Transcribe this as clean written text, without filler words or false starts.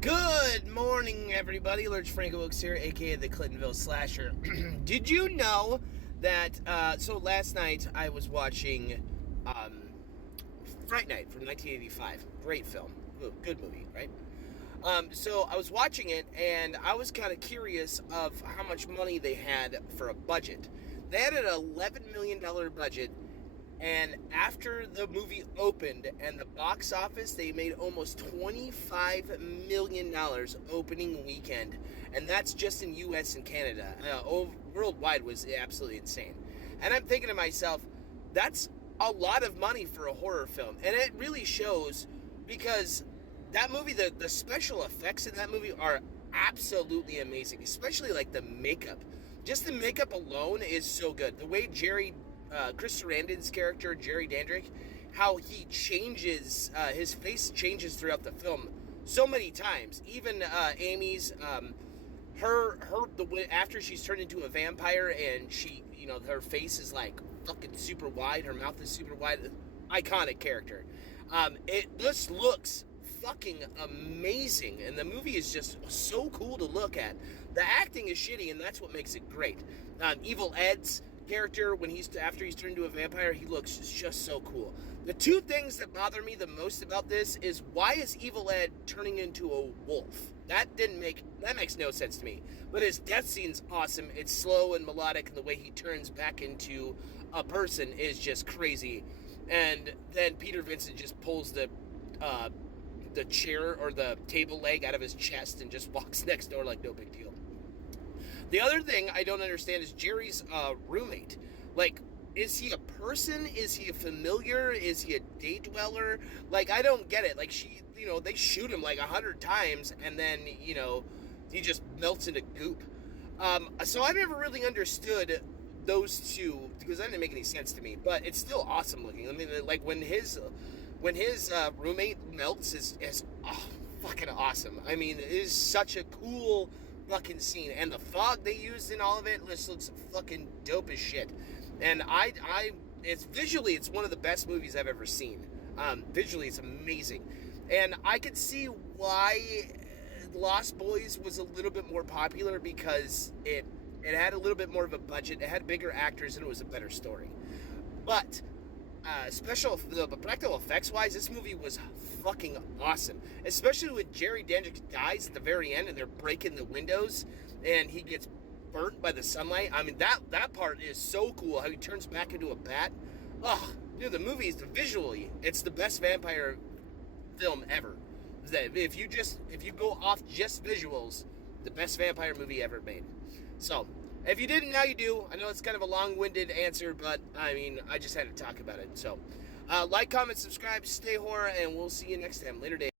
Good morning, everybody. Lurch Franco Wilkes here, aka the Clintonville Slasher. Did you know that? So last night I was watching Fright Night from 1985. Great film, good movie, right? So I was watching it, and I was kind of curious of how much money they had for a budget. They had an $11 million budget, and after the movie opened and the box office, they made almost $25 million opening weekend. And that's just in US and Canada. Worldwide was absolutely insane. And I'm thinking to myself, that's a lot of money for a horror film. And it really shows because that movie, the special effects in that movie are absolutely amazing, especially like the makeup. Just the makeup alone is so good. The way Chris Sarandon's character, Jerry Dandrick, how he changes, his face changes throughout the film so many times. Even Amy's, after she's turned into a vampire and her face is like fucking super wide, her mouth is super wide, iconic character. It just looks fucking amazing, and the movie is just so cool to look at. The acting is shitty, and that's what makes it great. Evil Ed's character, after he's turned into a vampire, he looks just so cool. The two things that bother me the most about this is, why is Evil Ed turning into a wolf? That makes no sense to me. But his death scene's awesome. It's slow and melodic, and the way he turns back into a person is just crazy. And then Peter Vincent just pulls the chair or the table leg out of his chest and just walks next door like no big deal. The other thing I don't understand is Jerry's roommate. Like, is he a person? Is he a familiar? Is he a day dweller? Like, I don't get it. Like, they shoot him like 100 times, and then, he just melts into goop. So I never really understood those two, because that didn't make any sense to me. But it's still awesome looking. I mean, like, when his roommate melts is fucking awesome. I mean, it is such a cool fucking scene, and the fog they used in all of it just looks fucking dope as shit. And it's one of the best movies I've ever seen. Visually, it's amazing, and I could see why Lost Boys was a little bit more popular, because it had a little bit more of a budget, it had bigger actors, and it was a better story. But the practical effects wise, this movie was fucking awesome. Especially when Jerry Dandrick dies at the very end and they're breaking the windows and he gets burnt by the sunlight. I mean, that part is so cool, how he turns back into a bat. Dude, the movie is visually, it's the best vampire film ever. If you go off just visuals, the best vampire movie ever made. So, if you didn't, now you do. I know it's kind of a long-winded answer, but, I mean, I just had to talk about it. So, like, comment, subscribe, stay horror, and we'll see you next time. Later, day.